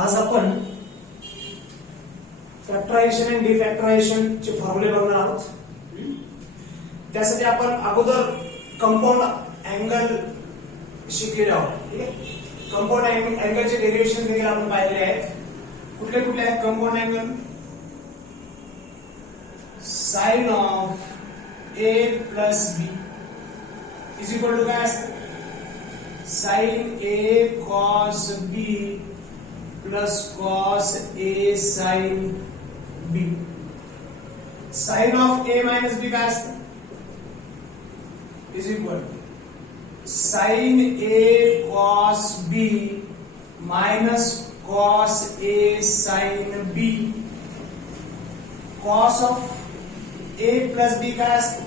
आज आपण फॅक्टरायझेशन आणि डिफॅक्टरायझेशन चे फॉर्म्युले बघणार आहोत. त्यासाठी आपण अगोदर कंपाऊंड अँगल शिकलेले आहोत. ठीक आहे. कंपाऊंड अँगलचे डेरिव्हेशन देखील आपण पाहिलेले आहेत. कुठले कुठले आहेत compound angle? Sine of A plus B is equal to काय असतं? Sine A cos B plus cos A sine B. Sine of A minus B काय असतं? Is equal sine A cos B minus cos A sine B. Cos of A plus B काय असतं?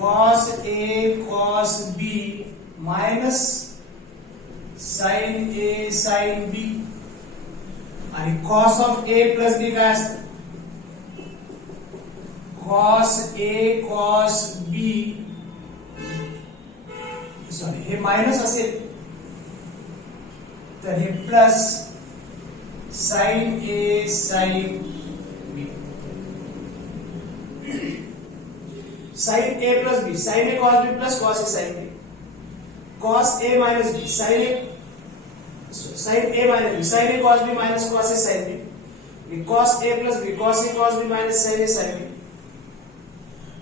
Cos A cos B minus sine A sine B. आणि cos of A plus B काय असतं? Cos A cos B, sorry हे minus असेल तर हे plus sine A sine B. Sign A plus B, sign A cos B plus cos A sine B. Cos A minus B, sign A minus B, sign A cos B minus cos A sine B. Cos A plus B, cos A cos B minus sign A sine B.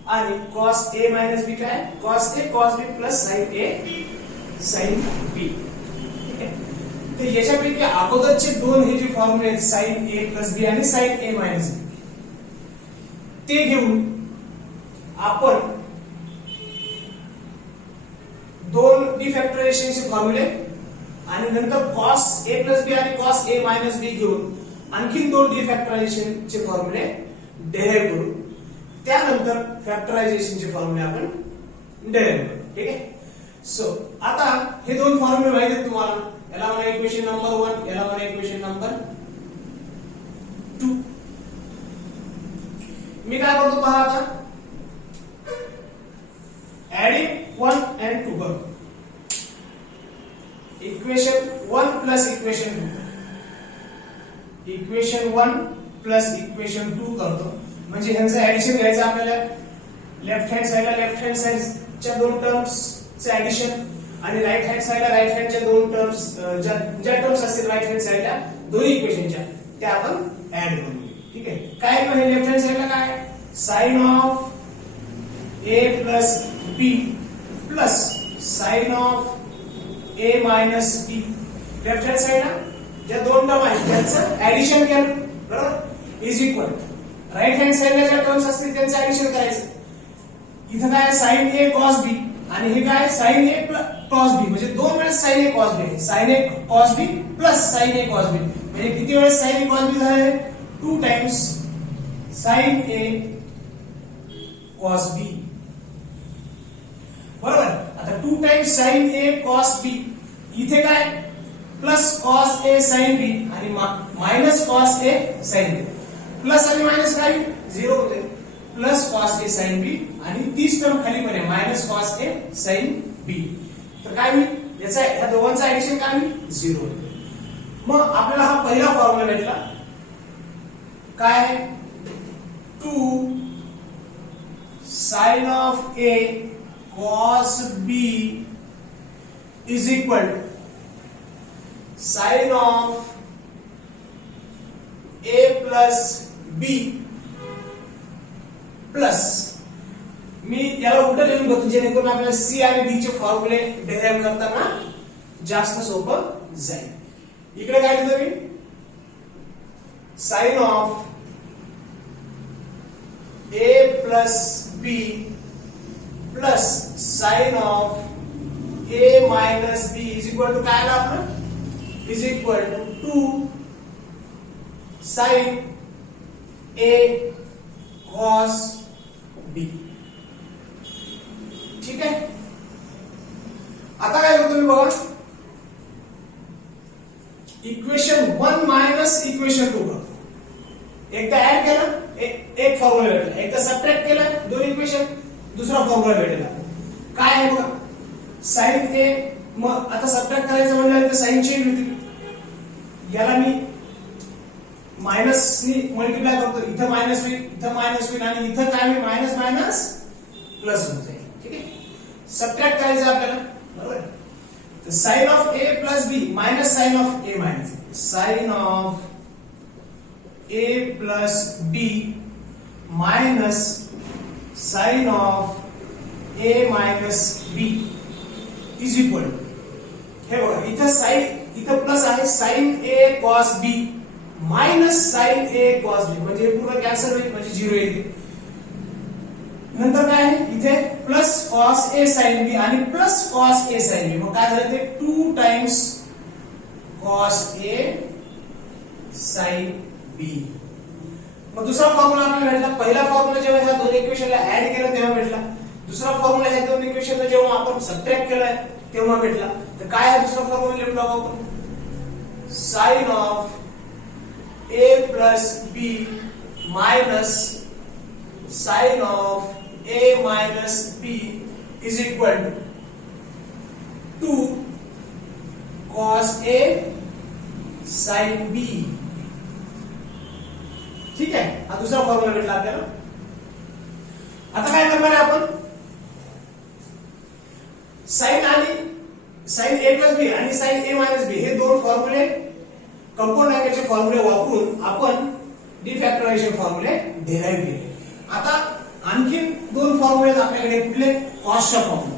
आणि cos A minus B काय? Cos A cos B plus sine A sine बी. तर याच्यापैकी अगोदरचे दोन हे जे फॉर्म्युले आहेत sign ए plus B आणि sign ए minus बी, ते घेऊन आपण दोन डिफॅक्टरायझेशनचे फॉर्म्युले आणि नंतर कॉस ए प्लस बी आणि कॉस ए मायनस बी घेऊन आणखी दोन डिफॅक्टरायझेशनचे फॉर्म्युले डेराइव्ह करू. त्यानंतर फॅक्टरायझेशनचे फॉर्म्युले आपण डेराइव्ह करू. ठीक आहे. सो आता हे दोन फॉर्म्युले माहिती आहेत तुम्हाला. याला म्हणा इक्वेशन नंबर 1, याला म्हणा इक्वेशन नंबर 2. मी काय करतो पहा आता, ऍडिंग 1 and 2 करतो. Equation 1 plus equation 2, equation 1 plus equation 2 करतो. म्हणजे ह्यांचं ऍडिशन घ्यायचं आपल्याला. लेफ्ट हँड साइडच्या दोन टर्म्सचे ऍडिशन आणि राईट हँड साइडच्या दोन टर्म्स, ज्या टर्म्स असतील राईट हँड साइडला दोन्ही इक्वेशनच्या, त्या आपण ऍड करू. ठीक आहे. काय म्हणजे लेफ्ट हँड साइडला काय? Sine of A plus B plus sine of A minus B. Left hand साइडला ज्या दोन टर्म आहेत त्यांचं ऍडिशन केलं, बरोबर, इज इक्वल राईट हँड साइडला ज्या टर्म्स असतील त्यांचं ऍडिशन करायचं. इथं काय साइन ए कॉस बी आणि हे काय साइन ए कॉस बी, म्हणजे दोन वेळेस sign A cos B, sign A cos B plus sine A cos B, म्हणजे किती वेळेस साइन ए कॉस बी झाले? 2 टाइम्स साइन ए कॉस बी. बरोबर. आता 2 टाइम्स साइन ए कॉस बी, इथे काय plus cos A sine B आणि minus cos A sine B. Plus आणि मायनस काय? 0 होते. Plus cos A sine B आणि तीच टर्म खाली पण आहे मायनस कॉस ए साइन बी. तर काय होईल? याचा ह्या दोघांचं ऍडिशन काय होईल? 0 होईल. मग आपल्याला हा पहिला फॉर्म्युला भेटला. काय? 2 sine of A cos B is equal sine of A plus B plus, मी याला उलट लिहून घेतो जेणेकरून आपल्याला सी आणि डी चे फॉर्म्युले डेराइव्ह करताना जास्त सोपं जाईल. इकडे काय लिहितो मी? Sine of A plus B plus sine of A minus B is equal to काय आलं आपलं? Is equal to 2 sine A cos B. ठीक आहे. आता काय करतो मी बघा, इक्वेशन 1 मायनस इक्वेशन 2 करतो. एकदा ऍड केलं, एक फॉर्म्युला भेटला. एकदा सबट्रॅक्ट केलं, दोन इक्वेशन, दुसरा फॉर्म्युला भेटला. काय आहे बघा, साइन ए, मग आता सबट्रॅक्ट करायचं म्हणलं तर साइन चेंज होती. याला मी मायनस नी मल्टिप्लाय करतो, इथं मायनस होईल, इथं मायनस होईल आणि इथं काय होईल, मायनस मायनस प्लस होऊन जाईल. ठीक आहे, सबट्रॅक्ट करायचं आपल्याला, बरोबर. तर sine of A plus B minus sine of A minus sine of A plus B minus sine of A minus B is equal to, हे बघा इथं साइन, इथं प्लस आहे, sine A cos B minus sine A cos B, म्हणजे हे पूर्ण cancel होईल, म्हणजे 0 येईल. नंतर काय आहे इथे plus cos A sine B आणि प्लस कॉस ए साइन बी, मग काय झालं ते 2 टाइम्स कॉस ए साइन बी. मग दुसरा फॉर्म्युला आपल्याला भेटला. पहिला फॉर्म्युला जेव्हा ह्या दोन इक्वेशनला ऍड केलं तेव्हा भेटला. दुसरा फॉर्म्युला ह्या दोन इक्वेशनला जेव्हा आपण सबट्रॅक्ट केलं तेव्हा भेटला. तर काय आहे दुसरा फॉर्म्युला लिहून टाकू आपण, sine of A plus B minus sine of A minus B is equal to 2 cos A sine B. ठीक आहे, हा दुसरा फॉर्म्युला भेटला आपल्याला. आता काय करणार आहे आपण, साइन आणि साइन ए प्लस बी आणि साइन ए मायनस बी हे दोन फॉर्म्युले कंपाऊंड अँगलचे फॉर्म्युले वापरून आपण डी फॅक्टरायझेशन फॉर्म्युले डिराइव्ह केले. आता आणखीन दोन फॉर्म्युले आपल्याकडे कुठले, कॉसचा formula,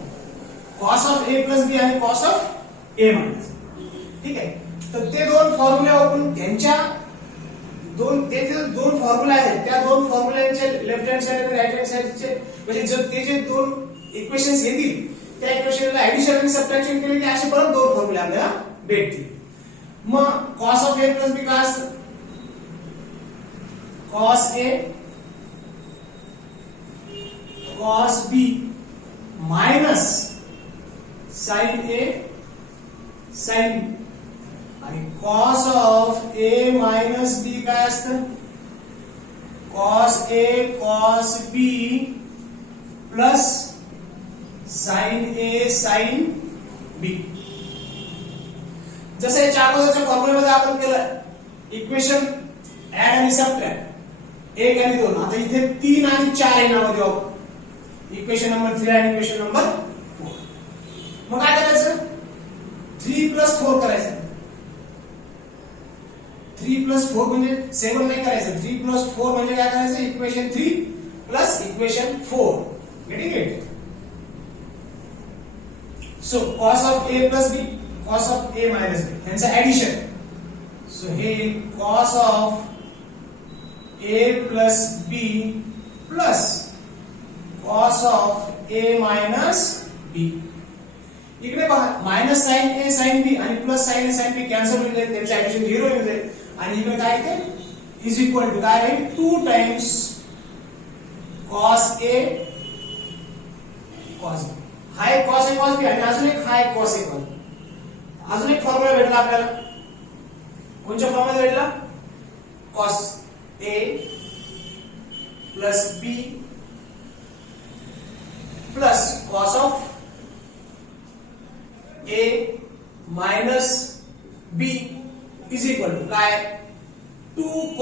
cos of A plus B आणि कॉस ऑफ ए मायनस. ठीक आहे, तर ते दोन फॉर्म्युले वापरून त्यांच्या ते जे दोन फॉर्म्युला आहेत त्या दोन फॉर्म्युल्यांचे लेफ्ट हँड साइड आणि राइट हँड साइडचे म्हणजे ते जे दोन इक्वेशन्स येतील त्या इक्वेशनला ऍडिशन आणि सबट्रॅक्शन केले की असे परत दोन फॉर्म्युले आपल्याला भेटतील. मग cos of A plus B काय असतं, cos A cos B minus sine A sine B आणि cos of A minus B काय असतं, cos A cos B plus sine A sine बी. जसं याच्या अगोदरच्या फॉर्म्युल्यामध्ये आपण केलं इक्वेशन ऍड आणि सबट्रॅक्ट 1 आणि 2, आता इथे 3 आणि 4 आहे नावामध्ये वापर, इक्वेशन नंबर 3 आणि इक्वेशन नंबर 4. मग काय करायचं, 3 प्लस 4 करायचं. 3 प्लस 4 म्हणजे 7 नाही करायचं, 3 प्लस 4 म्हणजे काय करायचं, equation 3 plus equation 4. Getting it. So cos of A plus B cos of A minus B यांचं ऍडिशन. सो हे cos of A plus B plus cos of A minus B. इकडे पहा minus sine A sine B आणि plus sine A sine B cancel होईल, त्यांचं addition 0 होईल जाईल आणि इकडे काय येते इज इक्वल टू काय राहील 2 टाइम्स कॉस ए कॉस बी. हा एक कॉस ए कॉस बी आणि अजून एक हा एक कॉस ए कॉस बी. अजून एक फॉर्म्युला भेटला आपल्याला, कोणत्या फॉर्म्युला भेटला, cos A plus B plus cos of A minus B is equal to काय 2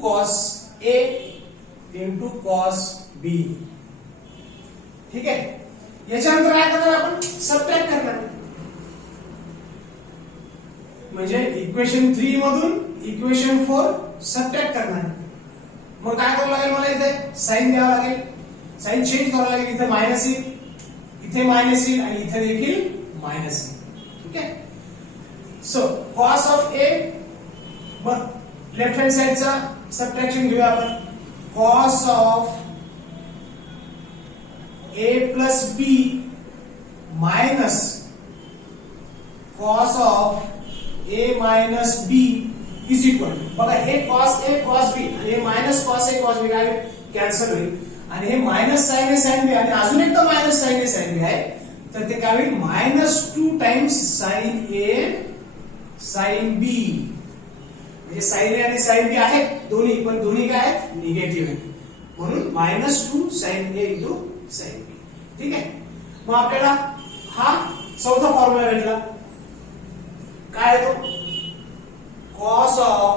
cos A into cos B. ठीक आहे, याच्यानंतर काय करणार आपण, सबट्रॅक्ट करणार. म्हणजे इक्वेशन 3 मधून इक्वेशन 4 सबट्रॅक्ट करणार. मग काय करावं लागेल, मला इथे साइन द्यावं लागेल, साइन चेंज करावं लागेल, इथे मायनस येईल, इथे मायनस येईल आणि इथे देखील मायनस येईल. ठीक आहे, सो कॉस ऑफ ए, मग लेफ्ट हँड साइडचा सबट्रॅक्शन घेऊया आपण, cos of A plus B minus cos of A minus B is equal to, बघा हे कॉस ए कॉस बी आणि हे minus cos A cos B काय कॅन्सल होईल आणि हे minus sine A sine B आणि अजून एकदा minus sine A sine B आहे, तर ते काय होईल minus 2 times sine A sine B. म्हणजे साइन ए आणि साइन बी आहेत दोन्ही, पण दोन्ही काय आहेत निगेटिव्ह आहेत, म्हणून मायनस 2 साइन ए इंटू साइन बी. ठीक आहे, मग आपल्याला हा चौथा फॉर्म्युला भेटला. काय आहे तो cos of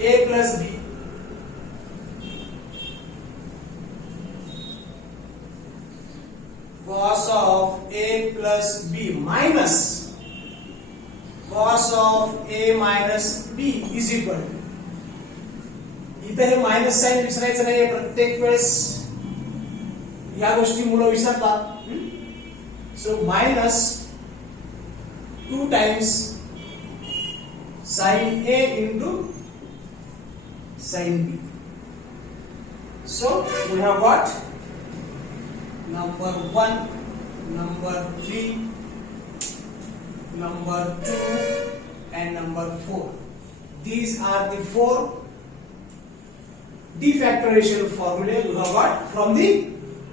A plus B cos of a plus b minus cos of a minus b is equal इथे हे मायनस साइन विसरायचं नाहीये प्रत्येक वेळेस या गोष्टी मुलं विसरतात so minus 2 times sin a into sin b so we have got number 1, number 3, number 2 and number 4. These are the 4 d factorization formulae you have got from the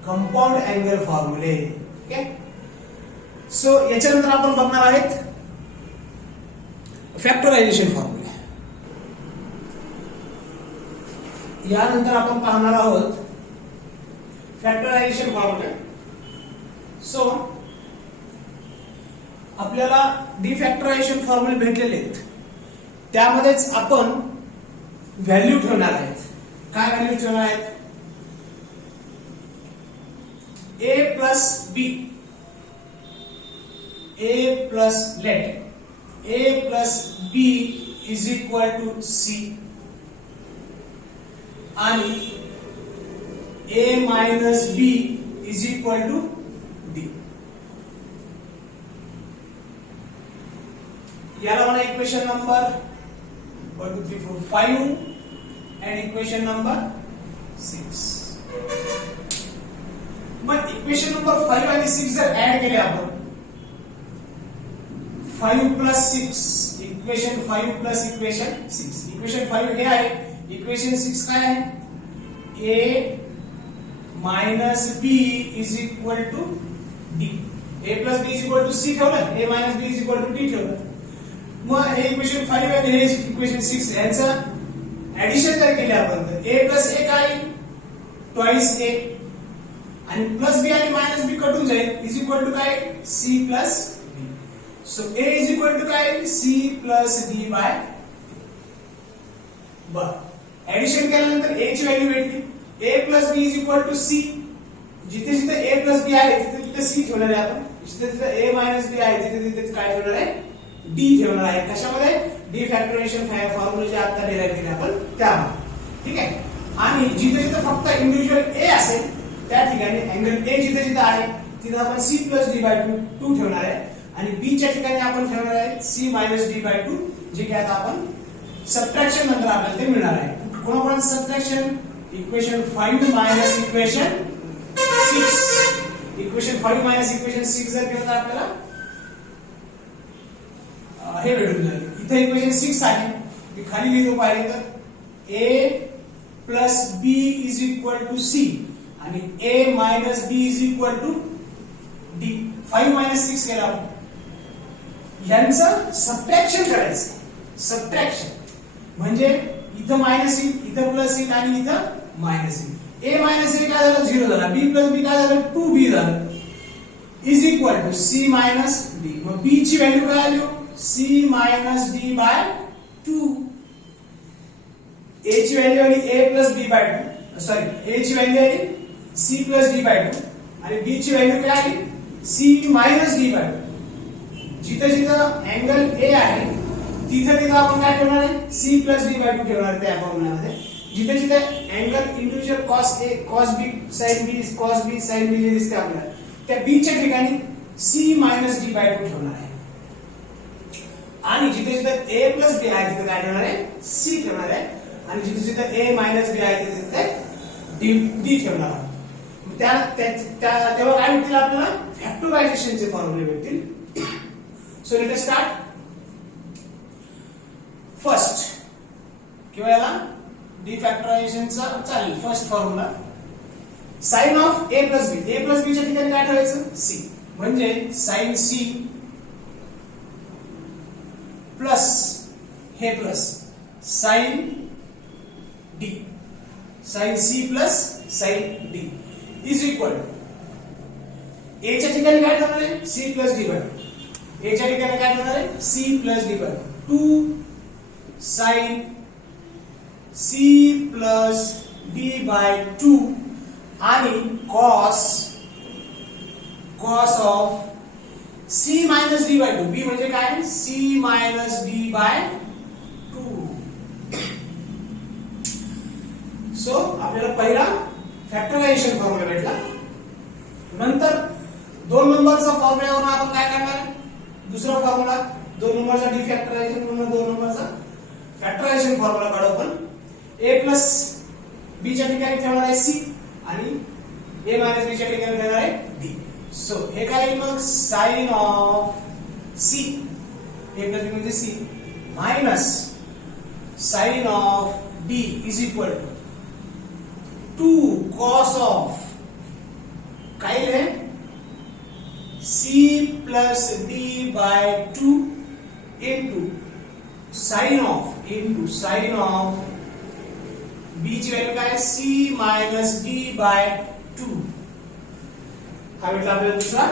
compound angle formulae. Okay. So याच्यानंतर आपण बघणार आहेत factorisation फॉर्म्युले. यानंतर आपण पाहणार आहोत factorisation formula. So आपल्याला डिफॅक्टरायझेशन फॉर्म्युले भेटलेले आहेत त्यामध्येच आपण व्हॅल्यू ठेवणार आहेत. काय व्हॅल्यू ठेवणार आहेत a plus b a plus let a plus b is equal to c आणि a minus b is equal to d. याला म्हणा equation number 1 2 3 4 5 and equation number 6. मग इक्वेशन नंबर 5 आणि 6 जर ऍड केले आपण 5 plus 6 equation 5 plus equation 6 equation 5 हे आहे इक्वेशन 6 काय आहे a minus b is equal to d a plus b is equal to c ठेवलं a minus b is equal to d ठेवलं मग हे इक्वेशन 5 आणि हे इक्वेशन 6 यांचं ऍडिशन जर केले आपण तर a प्लस a काय ट्वाइस a आणि प्लस b आणि माइनस b कटून जाईल इज इक्वल टू काय c plus b so a is equal to काय c प्लस d बाय बर ऍडिशन केल्यानंतर a ची व्हॅल्यू भेटली a plus b is equal to c जिथे जिथे a plus b आहे तिथे तिथे c ठेवणार आहे आपण जिथे जिथे a minus b आहे तिथे तिथे काय ठेवणार आहे d ठेवणार आहे कशामध्ये d फॅक्टरायझेशन फॉर्म्युला जे आता डिराइव्ह केले आपण त्यामध्ये ठीक आहे आणि जिथे जिथे फक्त इंडिव्हिज्युअल a असेल त्या ठिकाणी अँगल a जिथे जिथे आहे तिथे आपण c plus d by 2 ठेवणार आहे आणि b च्या ठिकाणी आपण ठेवणार आहे c minus d by 2 जे की आता आपण सबट्रॅक्शन नंतर आपल्याला ते मिळणार आहे कोणाकोणाचं subtraction equation 5 minus equation 6 equation 5 minus equation 6 जर केलं तर आपल्याला हे भेटून जाईल इथे इक्वेशन 6 आहे मी खाली लिहितो पाहिजे तर a plus b is equal to c आणि a minus b is equal to d 5 minus 6 केला आपण यांचं सबट्रॅक्शन करायचं सबट्रॅक्शन म्हणजे इथं मायनस येईल इथं प्लस येईल आणि इथं मायनस येईल a मायनस a काय झालं 0 झाला b प्लस b काय झालं 2b झालं is equal to c minus d मग b ची व्हॅल्यू काय आली c minus d bye 2 a ची व्हॅल्यू आली a plus b by 2 sorry a ची व्हॅल्यू आली c प्लस d बाय 2 आणि b ची व्हॅल्यू काय आली c मायनस d बाय 2 जिथे जिथं अँगल a आहे तिथे तिथे आपण काय ठेवणार आहे c प्लस d बाय 2 ठेवणार त्या फॉर्म्युलामध्ये जिथे जिथे angle individual cos a cos b sin b cos b sin b जे दिसते आपल्याला त्या b च्या ठिकाणी c मायनस d बाय 2 ठेवणार आहे आणि जिथे जिथे a प्लस b आहे तिथे काय ठेवणार आहे c ठेवणार आहे आणि जिथे जिथे a मायनस b आहे तिथे d ठेवणार आहे तेव्हा काय भेटतील आपल्याला फॅक्टरायझेशनचे फॉर्म्युले भेटतील so let us start first किंवा याला डिफॅक्टरायझेशनचा चालेल first formula sine of a plus b च्या ठिकाणी काय ठेवायचं c म्हणजे साइन c प्लस हे plus sine d sine c plus sine d is equal a च्या ठिकाणी काय ठेवणार आहे c प्लस d बाय याच्या ठिकाणी काय होणार आहे c plus D by 2 sine c plus D by 2 आणि cos of c minus D by 2 b म्हणजे काय c minus D by 2. So आपल्याला पहिला फॅक्टरायझेशन फॉर्म्युला भेटला. नंतर 2 नंबरचा फॉर्म्युलावरून आपण काय करणार दुसरा फॉर्म्युला 2 नंबरचा डी फॅक्टरायझेशन म्हणून 2 नंबरचा फॅक्टरायझेशन फॉर्म्युला काढू आपण. a प्लस b च्या ठिकाणी ठेवणार आहे c आणि a मायनस b च्या ठिकाणी ठेवणार आहे d. सो हे काय मग sine of c a plus b म्हणजे c minus sine of d is equal to 2 cos of काय है c plus d bye 2 into sine of b ची व्हॅल्यू काय c मायनस d बाय 2. हा भेटला आपल्याला दुसरा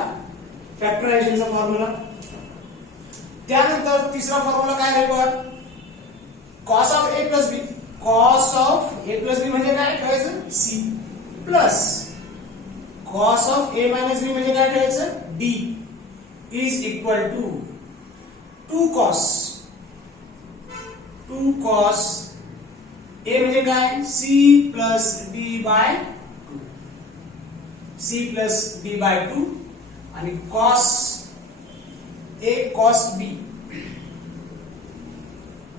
फॅक्टरायझेशनचा फॉर्म्युला. त्यानंतर तिसरा फॉर्म्युला काय आहे बघा cos of a plus b. cos of a plus b म्हणजे काय ठेवायचं c plus cos of a minus b म्हणजे काय ठेवायचं d is equal to 2 cos a म्हणजे काय c plus d bye 2 c plus d bye 2 आणि cos a cos b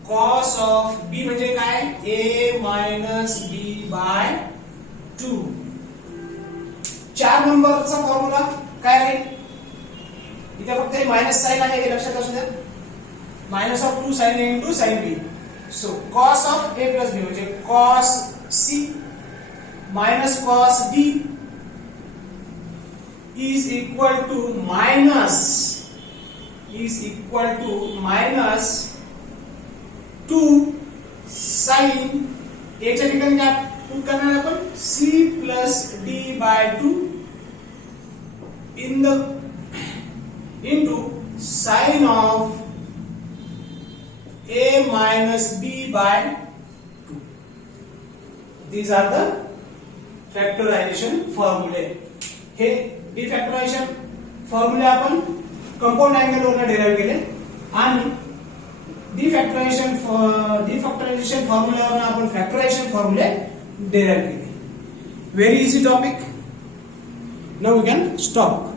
cos of b म्हणजे काय a मायनस b बाय 2. 4 नंबरचा formula काय आहे इथे फक्त मायनस साइन आहे हे लक्षात असू द्या. Minus of 2 sine a into sine b. So cos of a plus b म्हणजे cos c minus cos d is equal to minus 2 sin a च्या ठिकाणी काय पुट करणार आपण c plus d bye 2 in the into sin of a minus b by 2. These are the factorization formulae. हे defactorization formula आपण compound angle वरून derive केले आणि डी फॅक्टरायझेशन फॉर्म्युलावरून आपण फॅक्टरायझेशन फॉर्म्युले डिराइव्ह केले. Very easy topic. Now we can stop.